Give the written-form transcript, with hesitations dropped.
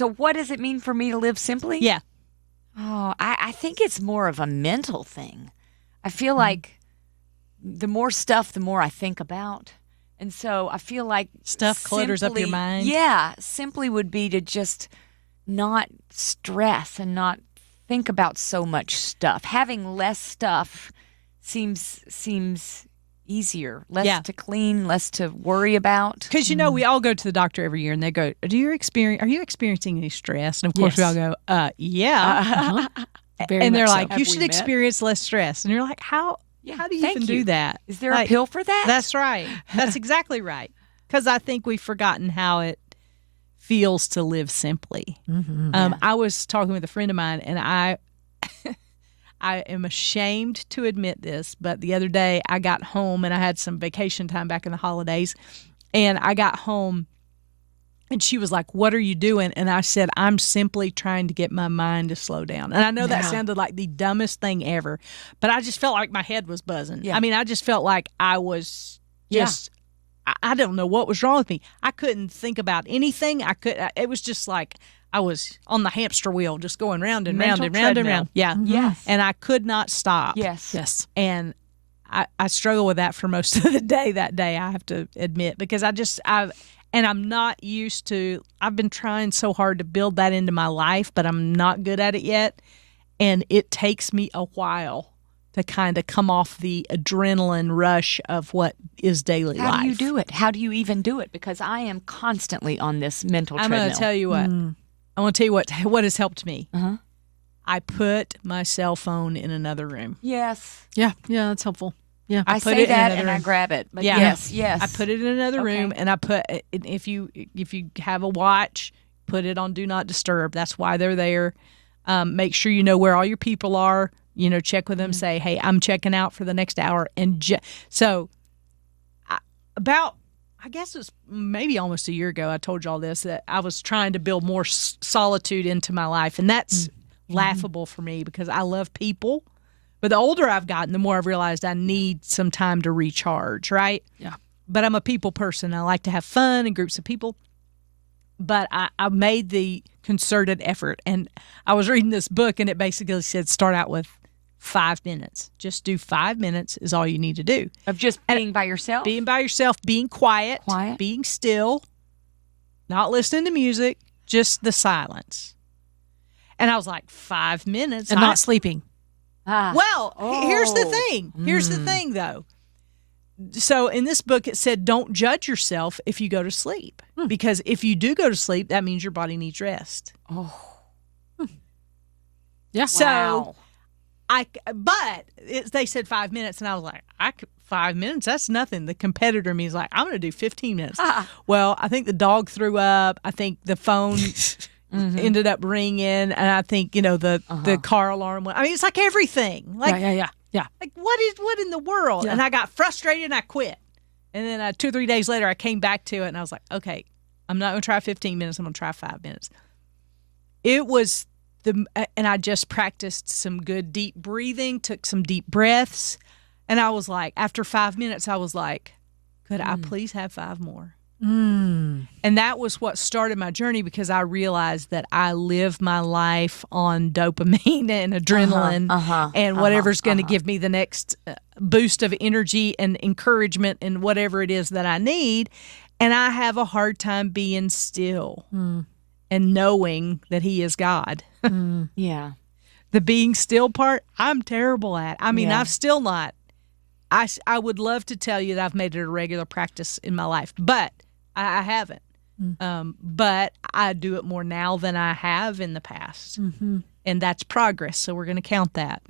So what does it mean for me to live simply? Yeah. Oh, I think it's more of a mental thing. I feel like the more stuff, the more I think about. And so I feel like Stuff clutters up your mind. Yeah, simply would be to just not stress and not think about so much stuff. Having less stuff seems easier, less to clean, less to worry about. Because we all go to the doctor every year, and they go, "Are you experiencing any stress?" And of course, we all go, "Yeah." And they're like, "You should experience less stress." And you're like, "How? Yeah, how do you even do that? Is there a pill for that?" That's right. That's exactly right. Because I think we've forgotten how it feels to live simply. I was talking with a friend of mine, and I am ashamed to admit this, but the other day I got home, and I had some vacation time back in the holidays, and I got home, and she was like, "What are you doing?" And I said, "I'm simply trying to get my mind to slow down." And I know that sounded like the dumbest thing ever, but I just felt like my head was buzzing. Yeah. I mean, I just felt like I was just, I don't know what was wrong with me. I couldn't think about anything. It was just like I was on the hamster wheel, just going round and round and round and round. Yeah. Yes. And I could not stop. Yes. And I struggle with that for most of the day that day, I have to admit, because and I'm not used to, I've been trying so hard to build that into my life, but I'm not good at it yet. And it takes me a while to kind of come off the adrenaline rush of what is daily life. How do you do it? How do you even do it? Because I am constantly on this mental treadmill. I'm going to tell you what. I want to tell you what has helped me. I put my cell phone in another room. Yes. Yeah, that's helpful. Yeah, I say that and I grab it. But yes. I put it in another room, and I put, if you have a watch, put it on Do Not Disturb. That's why they're there. Make sure you know where all your people are. Check with them. Say, hey, I'm checking out for the next hour. And I guess it was maybe almost a year ago, I told you all this, that I was trying to build more solitude into my life. And that's laughable for me because I love people. But the older I've gotten, the more I've realized I need some time to recharge, right? Yeah. But I'm a people person. I like to have fun in groups of people. But I made the concerted effort. And I was reading this book, and it basically said start out with 5 minutes. Just do 5 minutes is all you need to do. Of just being by yourself? Being by yourself, being quiet, being still, not listening to music, just the silence. And I was like, 5 minutes. And not sleeping. Well, here's the thing. Here's the thing, though. So in this book, it said don't judge yourself if you go to sleep. Because if you do go to sleep, that means your body needs rest. Yeah. So they said 5 minutes, and I was like, 5 minutes? That's nothing. The competitor in me is like, I'm going to do 15 minutes. Well, I think the dog threw up. I think the phone ended up ringing, and I think, the car alarm went. I mean, it's like everything. Like, yeah. Like, what in the world? Yeah. And I got frustrated, and I quit. And then 2 or 3 days later, I came back to it, and I was like, okay, I'm not going to try 15 minutes. I'm going to try 5 minutes. It was and I just practiced some good deep breathing, took some deep breaths. And I was like, after 5 minutes, I was like, could I please have 5 more? And that was what started my journey, because I realized that I live my life on dopamine and adrenaline and whatever's going to give me the next boost of energy and encouragement and whatever it is that I need. And I have a hard time being still and knowing that He is God. Yeah. The being still part, I'm terrible at. I mean, I've still not. I would love to tell you that I've made it a regular practice in my life, but I haven't. But I do it more now than I have in the past. And that's progress, so we're going to count that.